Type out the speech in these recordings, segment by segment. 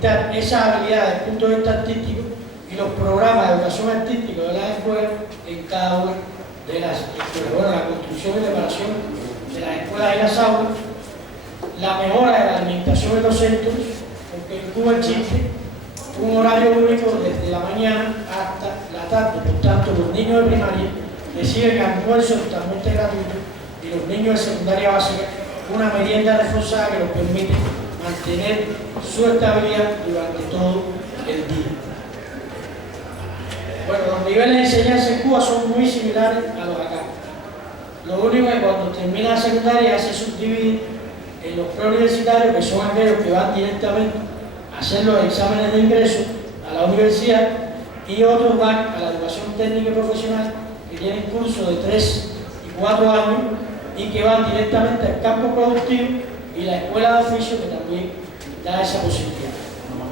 fomentar esas habilidades desde el punto de vista artístico y los programas de educación artística de las escuelas en cada una de las escuelas. Bueno, la construcción y reparación de las escuelas y las aulas, la mejora de la alimentación en los centros, porque en Cuba existe un horario único desde la mañana hasta la tarde. Por tanto, los niños de primaria reciben almuerzo totalmente gratuito y los niños de secundaria básica una merienda reforzada que los permite mantener su estabilidad durante todo el día. Bueno, los niveles de enseñanza en Cuba son muy similares a los de acá. Lo único es que cuando termina la secundaria se subdivide en los preuniversitarios, que son aquellos que van directamente a hacer los exámenes de ingreso a la universidad, y otros van a la educación técnica y profesional, que tienen cursos de 3 y 4 años y que van directamente al campo productivo, y la escuela de oficio, que también da esa posibilidad.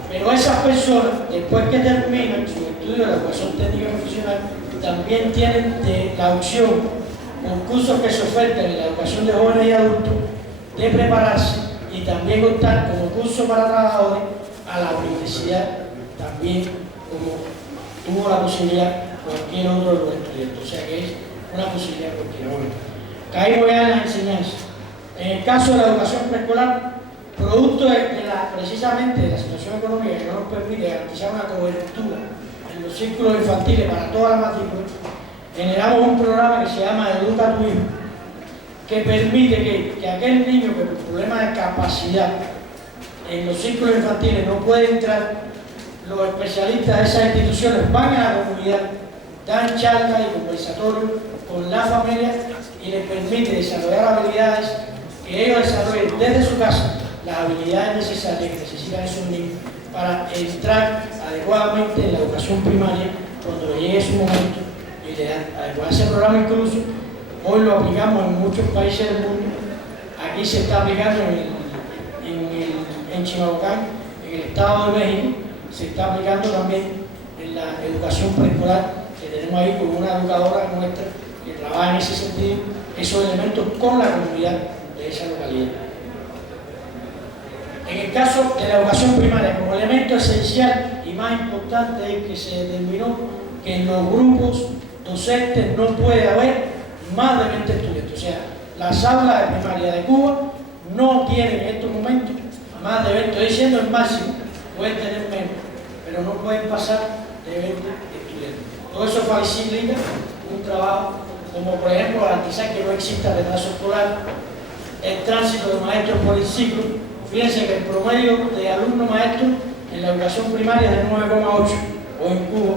Pero esas personas, después que terminan su estudio de la educación técnica y profesional, también tienen la opción, con cursos que se ofertan en la educación de jóvenes y adultos, de prepararse y también optar como curso para trabajadores a la universidad, también como tuvo la posibilidad cualquier otro de los estudiantes. O sea que es una posibilidad cualquiera. Bueno, caímos ya en las enseñanzas. En el caso de la educación preescolar, producto precisamente de la situación económica que no nos permite garantizar una cobertura en los círculos infantiles para toda la matrícula, generamos un programa que se llama Educa tu Hijo, que permite que aquel niño que por problemas de capacidad en los círculos infantiles no puede entrar, los especialistas de esas instituciones van a la comunidad, dan charlas y conversatorios con la familia y les permite desarrollar habilidades que ellos desarrollen desde su casa, las habilidades necesarias que necesitan esos niños para entrar adecuadamente en la educación primaria cuando llegue su momento y le dan adecuado. Ese programa incluso hoy lo aplicamos en muchos países del mundo. Aquí se está aplicando en Chimalhuacán, en el Estado de México, se está aplicando también en la educación preescolar, que tenemos ahí con una educadora nuestra que trabaja en ese sentido, esos elementos con la comunidad de esa localidad. En el caso de la educación primaria, como elemento esencial y más importante, es que se determinó que en los grupos docentes no puede haber más de 20 estudiantes. O sea, las aulas de primaria de Cuba no tienen en estos momentos más de 20, estoy diciendo el máximo, pueden tener menos, pero no pueden pasar de 20 estudiantes. Todo eso facilita un trabajo, como por ejemplo garantizar que no exista retraso escolar, el tránsito de maestros por el ciclo. Fíjense que el promedio de alumnos maestros en la educación primaria es de 9,8, o en Cuba.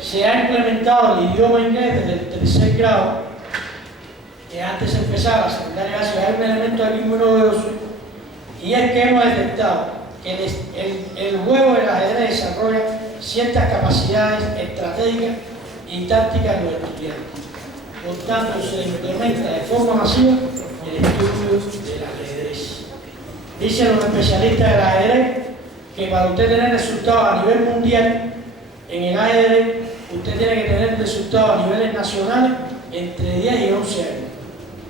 Se ha implementado el idioma inglés desde el tercer grado, que antes se empezaba la secundaria básica. Hay un elemento aquí muy novedoso, y es que hemos detectado que el juego del ajedrez desarrolla ciertas capacidades estratégicas y tácticas en los estudiantes. Por tanto, se implementa de forma masiva el estudio del ajedrez. Dicen los especialistas del ajedrez que para usted tener resultados a nivel mundial en el ajedrez, usted tiene que tener resultados a niveles nacionales entre 10 y 11 años.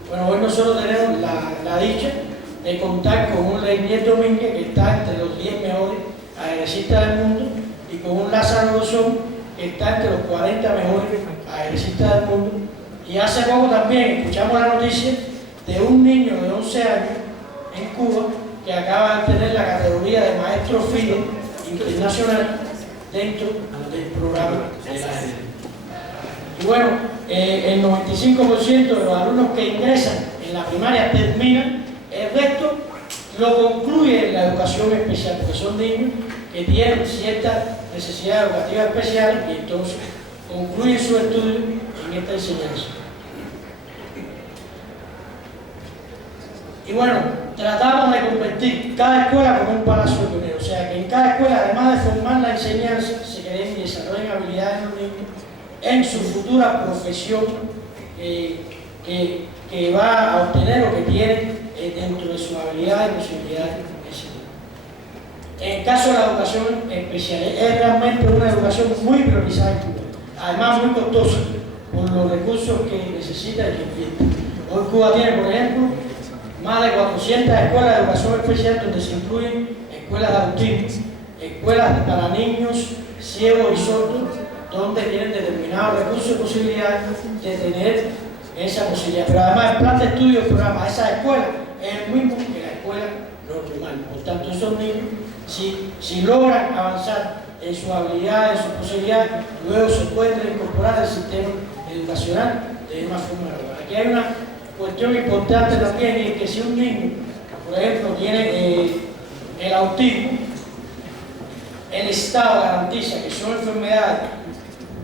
Bueno, hoy nosotros tenemos la dicha de contar con un Leinier Domínguez que está entre los 10 mejores ajedrecistas del mundo y con un Lázaro Dosón que está entre los 40 mejores ajedrecistas del mundo. Y hace poco también escuchamos la noticia de un niño de 11 años en Cuba que acaba de tener la categoría de maestro FIDE internacional dentro del programa del ajedrez. Y bueno, el 95% de los alumnos que ingresan en la primaria terminan, el resto lo concluye en la educación especial, porque son niños que tienen ciertas necesidades educativas especiales y entonces concluyen su estudio en esta enseñanza. Y bueno, tratamos de convertir cada escuela como un palacio de pionero, o sea que en cada escuela, además de formar la enseñanza, se creen y desarrollen habilidades en los niños en su futura profesión que va a obtener o que tiene dentro de sus habilidades y posibilidades. En el caso de la educación especial, es realmente una educación muy priorizada en Cuba, además muy costosa por los recursos que necesita y que invierte. Hoy Cuba tiene, por ejemplo, más de 400 escuelas de educación especial donde se incluyen escuelas de autismo, escuelas para niños ciegos y sordos, donde tienen determinados recursos y posibilidades de tener esa posibilidad. Pero además el plan de estudio, el programa de esa escuela es el mismo que la escuela normal. Por tanto, esos niños, si logran avanzar en sus habilidades, en sus posibilidades, luego se pueden reincorporar al sistema educacional de una forma gradual. Aquí hay una cuestión importante también, es que si un niño, por ejemplo, tiene el autismo, el Estado garantiza que son enfermedades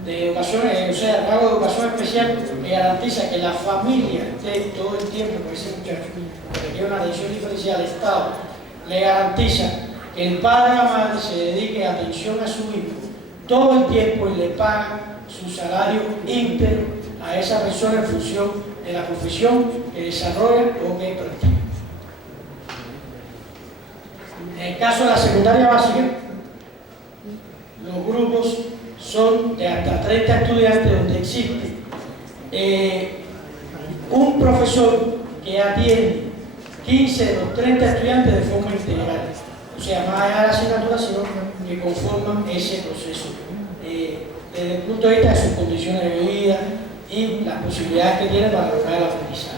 de educación, o sea, el pago de educación especial, que garantiza que la familia esté todo el tiempo con ese muchacho, porque tiene una atención diferencial. El Estado le garantiza que el padre o la madre se dedique atención a su hijo todo el tiempo y le paga su salario íntegro a esa persona en función de la profesión que desarrolla o que practica. En el caso de la secundaria básica, los grupos son de hasta 30 estudiantes, donde existe un profesor que atiende 15 de los 30 estudiantes de forma integral. O sea, más allá de la asignatura, sino que conforman ese proceso desde el punto de vista de sus condiciones de vida y las posibilidades que tienen para lograr el aprendizaje.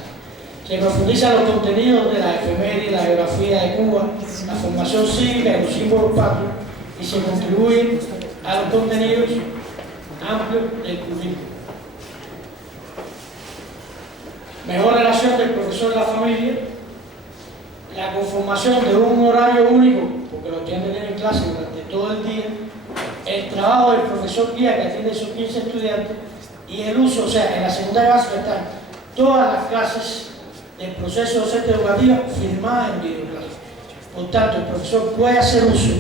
Se profundizan los contenidos de la efemérides, la geografía de Cuba, la formación cívica y los símbolos patrios, y se contribuye a los contenidos amplios del currículo. Mejor relación del profesor y la familia, la conformación de un horario único, porque los estudiantes tienen clase durante todo el día, el trabajo del profesor guía que atiende a esos 15 estudiantes y el uso, o sea, en la secundaria básica están todas las clases del proceso docente educativo firmadas en videoclase. Por tanto, el profesor puede hacer uso,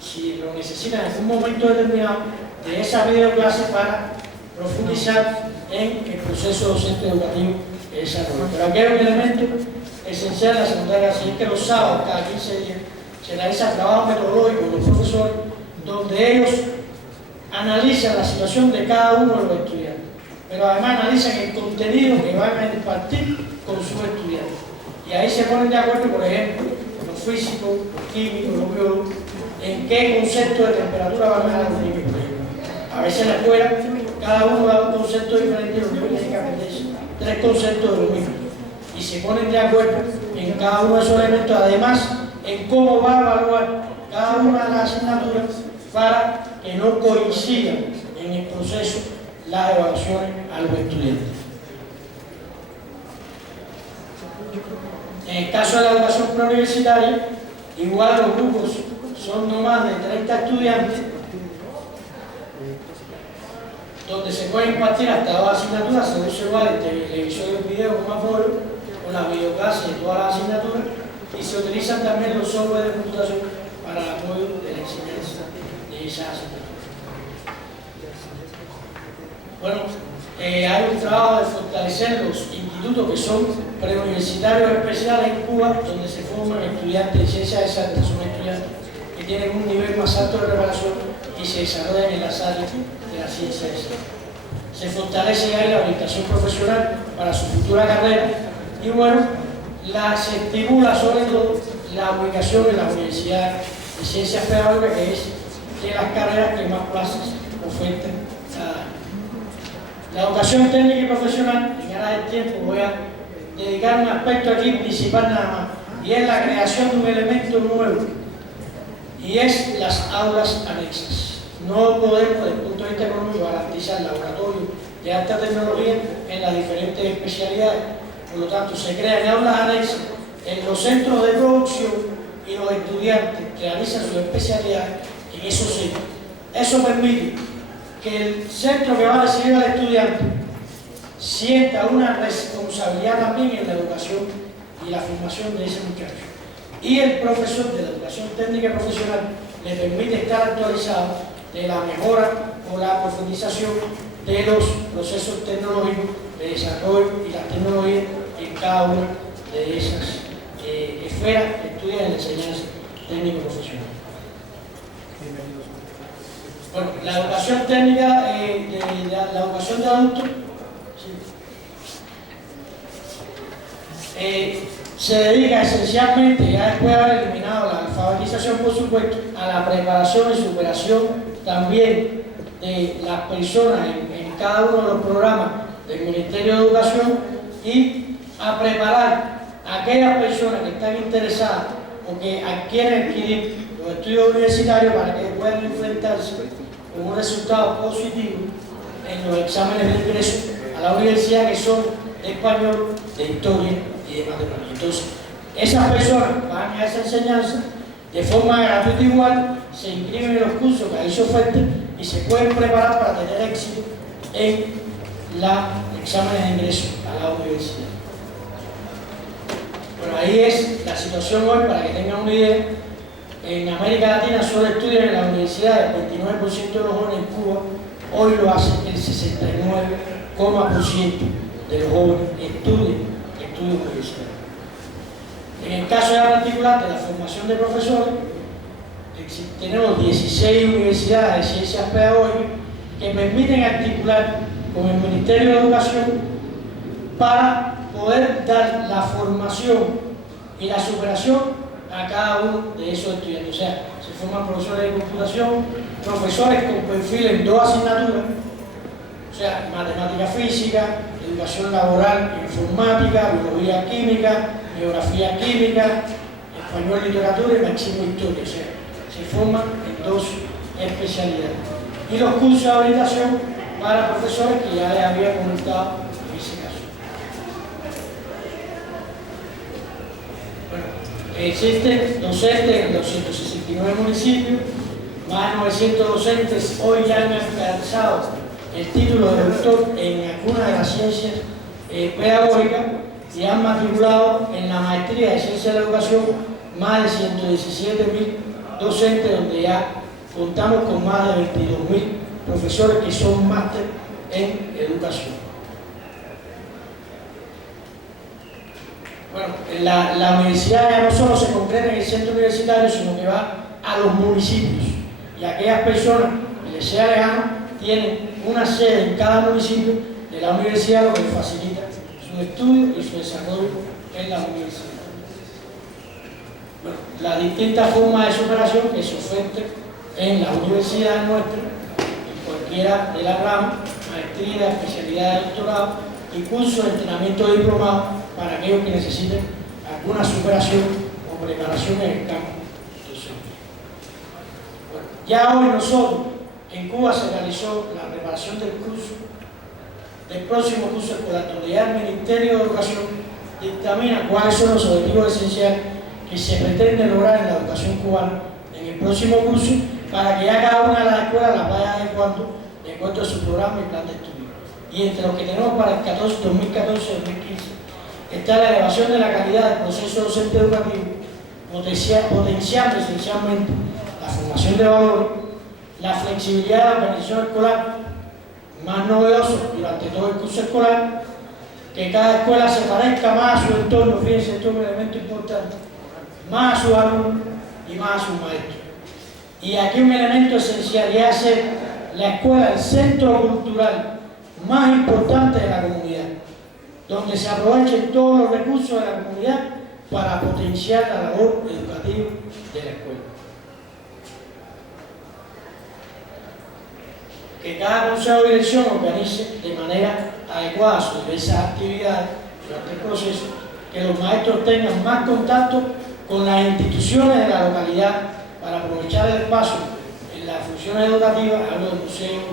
si lo necesita en algún momento determinado, de esa videoclase para profundizar en el proceso docente educativo que desarrolla. Pero aquí hay un elemento esencial de la secundaria, así es que los sábados, cada 15 días, se realiza trabajo metodológico de los profesores, donde ellos analizan la situación de cada uno de los estudiantes, pero además analizan el contenido que van a impartir con sus estudiantes. Y ahí se ponen de acuerdo, por ejemplo, los físicos, los químicos, los biólogos, en qué concepto de temperatura van a dar los niños. A veces en la escuela, cada uno da un concepto diferente y los niños tienen que aprender 3 conceptos de lo mismo. Y se ponen de acuerdo en cada uno de esos elementos, además en cómo va a evaluar cada una de las asignaturas para que no coincidan en el proceso las evaluaciones a los estudiantes. En el caso de la educación preuniversitaria, igual los grupos son no más de 30 estudiantes, donde se pueden impartir hasta 2 asignaturas, se usa igual el televisor y el video como aforo, con las videoclases de todas las asignaturas, y se utilizan también los software de computación para el apoyo de la enseñanza de esas asignaturas. Bueno, hay un trabajo de fortalecer los institutos que son preuniversitarios especiales en Cuba, donde se forman estudiantes de ciencias exactas, son estudiantes que tienen un nivel más alto de preparación y se desarrollan en las áreas de la ciencia exacta. Se fortalece ahí la orientación profesional para su futura carrera y bueno, se estimula sobre todo la ubicación en la Universidad de Ciencias Pedagógicas, que es de las carreras que más plazas ofertan cada año. La educación técnica y profesional, en aras del tiempo voy a dedicar un aspecto aquí principal nada más, y es la creación de un elemento nuevo, y es las aulas anexas. No podemos, desde el punto de vista económico, garantizar laboratorios de alta tecnología en las diferentes especialidades. Por lo tanto, se crean aulas anexas en los centros de producción y los estudiantes realizan sus especialidades en esos centros. Eso permite que el centro que va a recibir al estudiante sienta una responsabilidad también en la educación y la formación de ese muchacho. Y el profesor de la educación técnica y profesional le permite estar actualizado de la mejora o la profundización de los procesos tecnológicos de desarrollo y la tecnología en cada una de esas esferas que estudian en la enseñanza técnico profesional. Bueno, la educación técnica, la educación de adultos, se dedica esencialmente, ya después de haber eliminado la alfabetización, por supuesto, a la preparación y superación también de las personas en cada uno de los programas del Ministerio de Educación, y a preparar a aquellas personas que están interesadas o que quieren adquirir los estudios universitarios para que puedan enfrentarse con un resultado positivo en los exámenes de ingreso a la universidad, que son de español, de historia y de matemáticas. Entonces, esas personas van a esa enseñanza de forma gratuita igual, se inscriben en los cursos que ahí se oferten y se pueden preparar para tener éxito en los exámenes de ingreso a la universidad. Bueno, ahí es la situación hoy, para que tengan una idea. En América Latina solo estudian en la universidad el 29% de los jóvenes. En Cuba hoy lo hace el 69,% de los jóvenes estudios universitarios. En el caso de la particular de la formación de profesores, tenemos 16 universidades de ciencias pedagógicas que permiten articular con el Ministerio de Educación para poder dar la formación y la superación a cada uno de esos estudiantes. O sea, se forman profesores de computación, profesores con perfil en 2 asignaturas, o sea, matemática física, educación laboral, informática, biología química, geografía química, español literatura y máximo historia. O sea, se forman en 2 especialidades. Y los cursos de habilitación para profesores que ya les había comentado en ese caso. Bueno, existen docentes en 269 municipios, más de 900 docentes hoy ya han alcanzado el título de doctor en alguna de las ciencias pedagógicas y han matriculado en la maestría de Ciencias de la Educación más de 117.000 docentes, donde ya contamos con más de 22.000 profesores que son máster en educación. Bueno, la universidad ya no solo se concreta en el centro universitario, sino que va a los municipios, y aquellas personas que les sea lejano tienen una sede en cada municipio de la universidad, lo que facilita su estudio y su desarrollo en la universidad. Bueno, las distintas formas de superación que se ofrecen en la universidad nuestra, en cualquiera de las ramas, maestría, especialidad de doctorado y cursos de entrenamiento diplomado para aquellos que necesiten alguna superación o preparación en el campo docente. Bueno, ya hoy nosotros, en Cuba se realizó la preparación del próximo curso escolar, donde ya el Ministerio de Educación dictamina cuáles son los objetivos esenciales que se pretende lograr en la educación cubana en el próximo curso, para que ya cada una de las escuelas las vaya adecuando de acuerdo a su programa y plan de estudio. Y entre los que tenemos para el 2014-2015 está la elevación de la calidad del proceso docente educativo, potenciando esencialmente la formación de valores, la flexibilidad de la organización escolar, más novedoso durante todo el curso escolar, que cada escuela se parezca más a su entorno. Fíjense, esto es un elemento importante, más a sus alumnos y más a sus maestros. Y aquí un elemento esencial, y es hacer la escuela el centro cultural más importante de la comunidad, donde se aprovechen todos los recursos de la comunidad para potenciar la labor educativa de la escuela. Que cada consejo de dirección organice de manera adecuada sus diversas actividades durante el proceso, que los maestros tengan más contacto con las instituciones de la localidad para aprovechar el espacio en las funciones educativas, hablo de museos,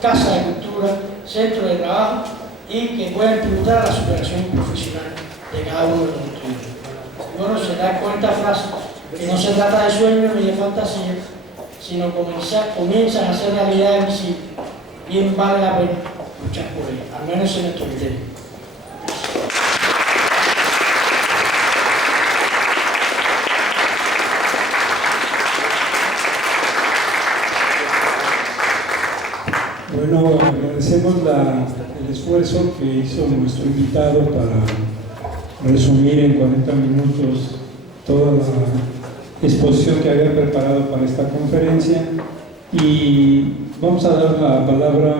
casas de cultura, centros de trabajo, y que puedan tributar a la superación profesional de cada uno de los estudiantes. Bueno, se da con esta frase que no se trata de sueños ni de fantasía, sino comienzan a ser realidades visibles. Bien vale la pena luchar por ello, al menos en nuestro criterio. Bueno, agradecemos el esfuerzo que hizo nuestro invitado para resumir en 40 minutos toda la exposición que había preparado para esta conferencia, y vamos a dar la palabra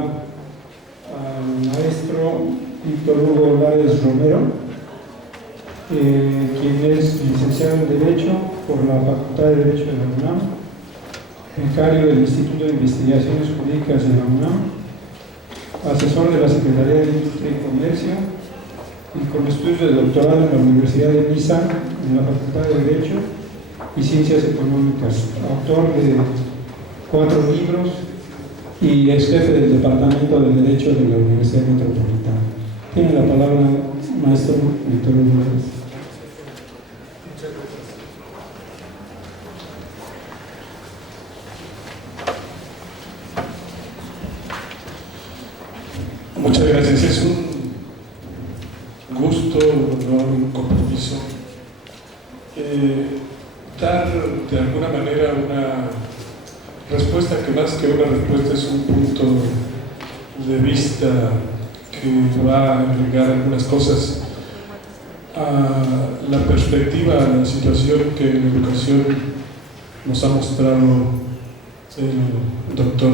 al maestro Víctor Hugo Lárez Romero. quien es licenciado en Derecho por la Facultad de Derecho de la UNAM, becario del Instituto de Investigaciones Jurídicas de la UNAM, asesor de la Secretaría de Industria y Comercio y con estudios de doctorado en la Universidad de Niza, en la Facultad de Derecho y Ciencias Económicas, autor de 4 libros y ex jefe del Departamento de Derecho de la Universidad Metropolitana. Tiene la palabra maestro Víctor Hugo. Muchas gracias. Es un gusto, un honor, un compromiso dar de alguna manera una respuesta que más que una respuesta es un punto de vista que va a agregar algunas cosas a la perspectiva, a la situación que en la educación nos ha mostrado el doctor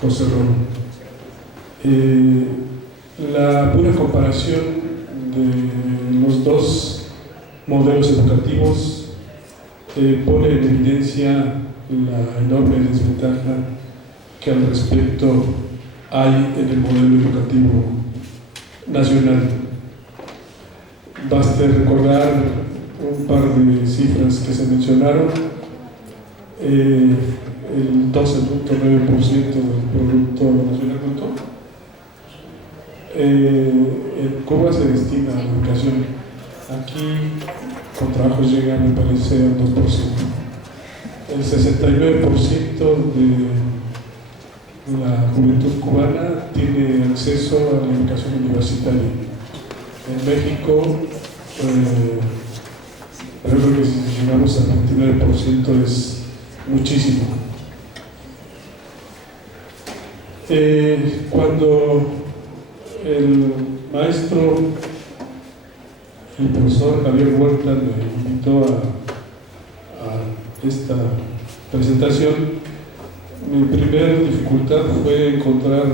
José Ron. La pura comparación de los dos modelos educativos pone en evidencia la enorme desventaja que al respecto hay en el modelo educativo nacional. Basta recordar un par de cifras que se mencionaron. El 12.9% del Producto Nacional Bruto en Cuba se destina a la educación. Aquí con trabajos llega, me parece, al 2%. El 69% de la juventud cubana tiene acceso a la educación universitaria. En México, creo que si llegamos al 29% es muchísimo. Cuando el maestro, el profesor Javier Huerta me invitó a esta presentación, mi primera dificultad fue encontrar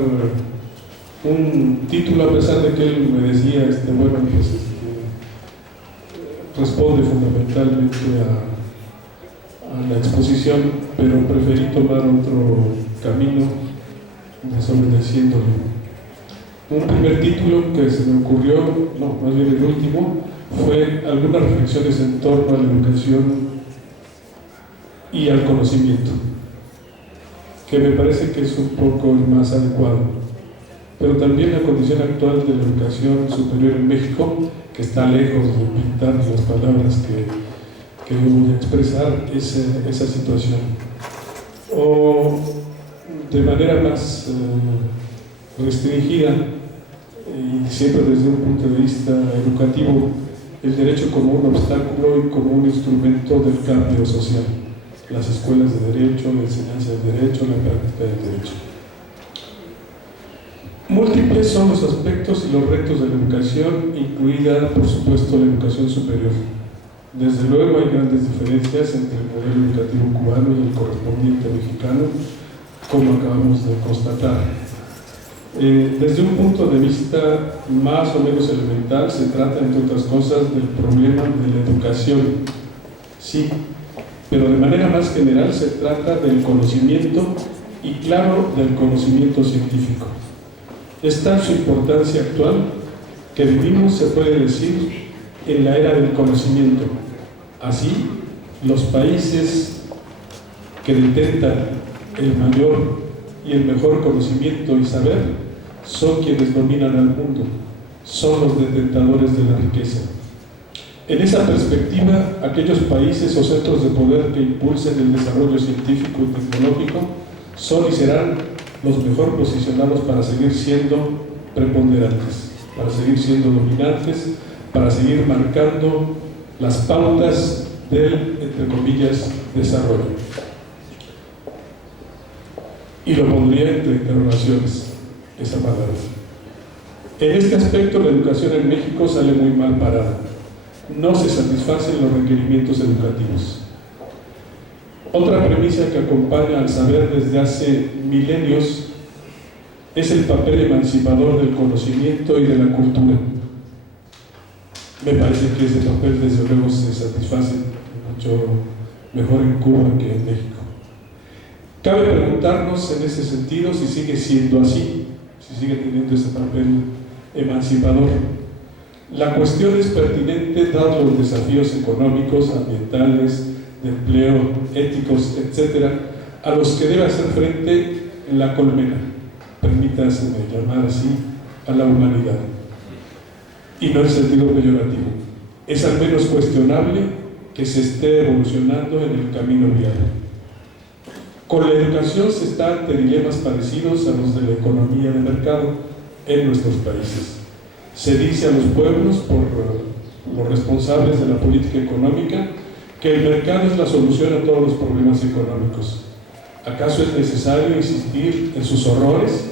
un título, a pesar de que él me decía, bueno, pues responde fundamentalmente a la exposición, pero preferí tomar otro camino, desobedeciéndole. Un primer título que se me ocurrió, no, más bien el último, fue algunas reflexiones en torno a la educación y al conocimiento, que me parece que es un poco el más adecuado, pero también la condición actual de la educación superior en México, que está lejos de pintar las palabras que voy a expresar esa situación. O de manera más restringida, y siempre desde un punto de vista educativo, el derecho como un obstáculo y como un instrumento del cambio social. Las escuelas de derecho, la enseñanza del derecho, la práctica del derecho. Múltiples son los aspectos y los retos de la educación, incluida, por supuesto, la educación superior. Desde luego hay grandes diferencias entre el modelo educativo cubano y el correspondiente mexicano, como acabamos de constatar. Desde un punto de vista más o menos elemental, se trata, entre otras cosas, del problema de la educación, sí, pero de manera más general se trata del conocimiento y, claro, del conocimiento científico. Es tal su importancia actual que vivimos, se puede decir, en la era del conocimiento. Así, los países que detentan el mayor y el mejor conocimiento y saber son quienes dominan al mundo, son los detentadores de la riqueza. En esa perspectiva, aquellos países o centros de poder que impulsen el desarrollo científico y tecnológico son y serán los mejor posicionados para seguir siendo preponderantes, para seguir siendo dominantes, para seguir marcando las pautas del, entre comillas, desarrollo. Y lo pondría entre interrogaciones, esa palabra. En este aspecto, la educación en México sale muy mal parada. No se satisfacen los requerimientos educativos. Otra premisa que acompaña al saber desde hace milenios es el papel emancipador del conocimiento y de la cultura. Me parece que ese papel desde luego se satisface mucho mejor en Cuba que en México. Cabe preguntarnos en ese sentido si sigue siendo así, si sigue teniendo ese papel emancipador. La cuestión es pertinente dados los desafíos económicos, ambientales, de empleo, éticos, etcétera, a los que debe hacer frente la colmena, permítaseme llamar así, a la humanidad. Y no en sentido peyorativo. Es al menos cuestionable que se esté evolucionando en el camino vial. Con la educación se está ante dilemas parecidos a los de la economía de mercado en nuestros países. Se dice a los pueblos, por los responsables de la política económica, que el mercado es la solución a todos los problemas económicos. ¿Acaso es necesario insistir en sus horrores?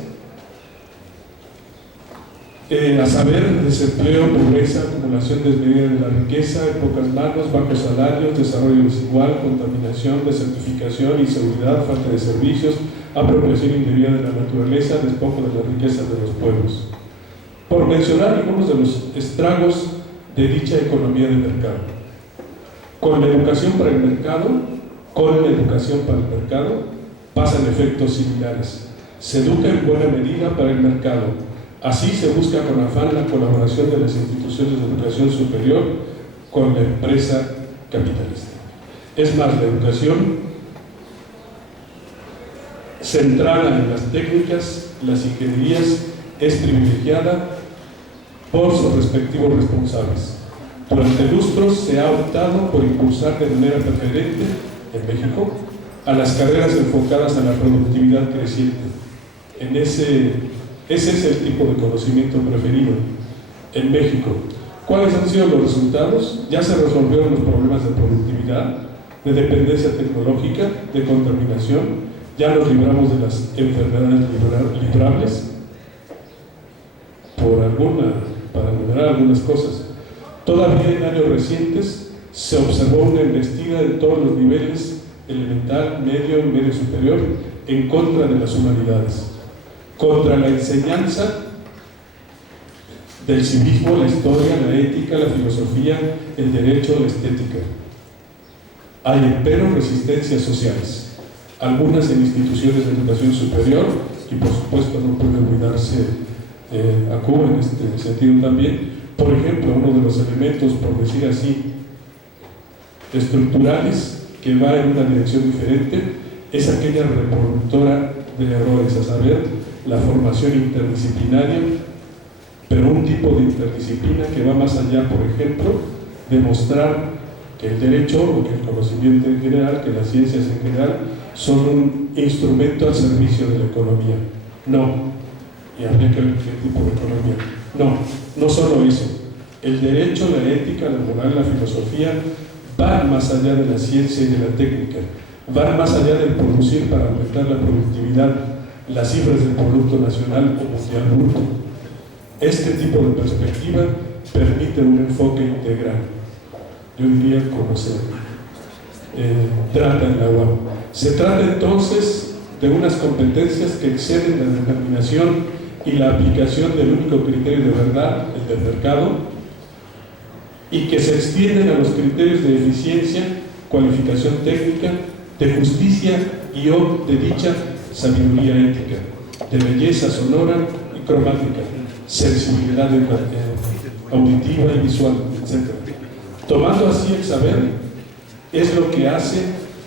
A saber, desempleo, pobreza, acumulación desmedida de la riqueza, en pocas manos, bajos salarios, desarrollo desigual, contaminación, desertificación, inseguridad, falta de servicios, apropiación indebida de la naturaleza, despojo de la riqueza de los pueblos. Por mencionar algunos de los estragos de dicha economía de mercado. Con la educación para el mercado, pasan efectos similares. Se educa en buena medida para el mercado. Así se busca con afán la colaboración de las instituciones de educación superior con la empresa capitalista. Es más, la educación centrada en las técnicas, las ingenierías, es privilegiada por sus respectivos responsables. Durante lustros se ha optado por impulsar de manera preferente en México a las carreras enfocadas a la productividad creciente. Ese es el tipo de conocimiento preferido en México. ¿Cuáles han sido los resultados? Ya se resolvieron los problemas de productividad, de dependencia tecnológica, de contaminación, ya nos libramos de las enfermedades librables, para enumerar algunas cosas. Todavía en años recientes se observó una embestida en todos los niveles, elemental, medio y medio superior, en contra de las humanidades, contra la enseñanza del civismo, la historia, la ética, la filosofía, el derecho, la estética. Hay empero resistencias sociales, algunas en instituciones de educación superior, y por supuesto no puede olvidarse a Cuba en este sentido también. Por ejemplo, uno de los elementos, por decir así, estructurales, que va en una dirección diferente, es aquella reproductora de errores, a saber, la formación interdisciplinaria, pero un tipo de interdisciplina que va más allá, por ejemplo, de mostrar que el derecho o que el conocimiento en general, que las ciencias en general, son un instrumento al servicio de la economía. No. Y habría que ver qué tipo de economía. No solo eso. El derecho, la ética, la moral, la filosofía van más allá de la ciencia y de la técnica, van más allá del producir para aumentar la productividad, las cifras del Producto Nacional o Mundial Bruto. Este tipo de perspectiva permite un enfoque integral. Yo diría conocer. Trata el agua. Se trata entonces de unas competencias que exceden la determinación y la aplicación del único criterio de verdad, el del mercado, y que se extienden a los criterios de eficiencia, cualificación técnica, de justicia y o de dicha sabiduría ética, de belleza sonora y cromática, sensibilidad auditiva y visual, etc. Tomando así el saber, es lo que hace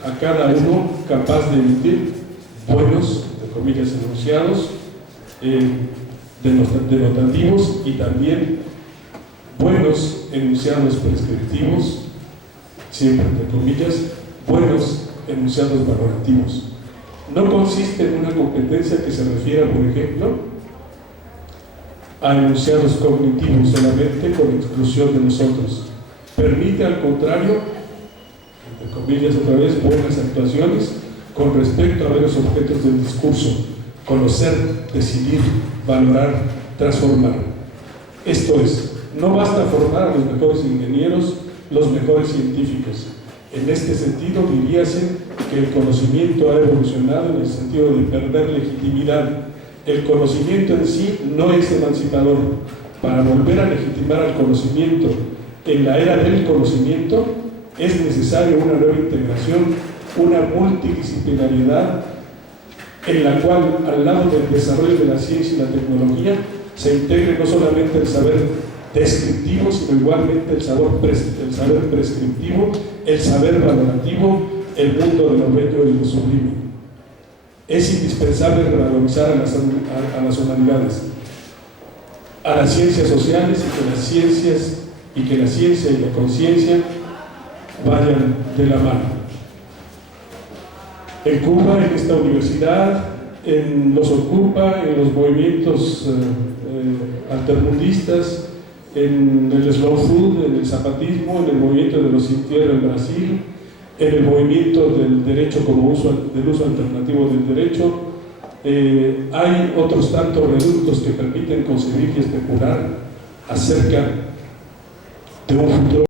a cada uno capaz de emitir buenos, de comillas, enunciados, denotativos y también buenos enunciados prescriptivos, siempre entre comillas, buenos enunciados valorativos. No consiste en una competencia que se refiera, por ejemplo, a enunciados cognitivos solamente con exclusión de nosotros. Permite, al contrario, entre comillas otra vez, buenas actuaciones con respecto a varios objetos del discurso: conocer, decidir, valorar, transformar. Esto es, no basta formar a los mejores ingenieros, los mejores científicos. En este sentido, diríase que el conocimiento ha evolucionado en el sentido de perder legitimidad. El conocimiento en sí no es emancipador. Para volver a legitimar al conocimiento En la era del conocimiento es necesaria una nueva integración, una multidisciplinariedad en la cual, al lado del desarrollo de la ciencia y la tecnología, se integre no solamente el saber descriptivo, sino igualmente el saber prescriptivo, el saber valorativo, el mundo de lo bello y lo sublime. Es indispensable revalorizar a las humanidades, a las ciencias sociales, y que la ciencia y la conciencia vayan de la mano. En Cuba, en esta universidad, en los Ocupa, en los movimientos altermundistas, en el slow food, en el zapatismo, en el movimiento de los sin tierra en Brasil, en el movimiento del derecho del uso alternativo del derecho. Hay otros tantos reductos que permiten concebir y especular acerca de un futuro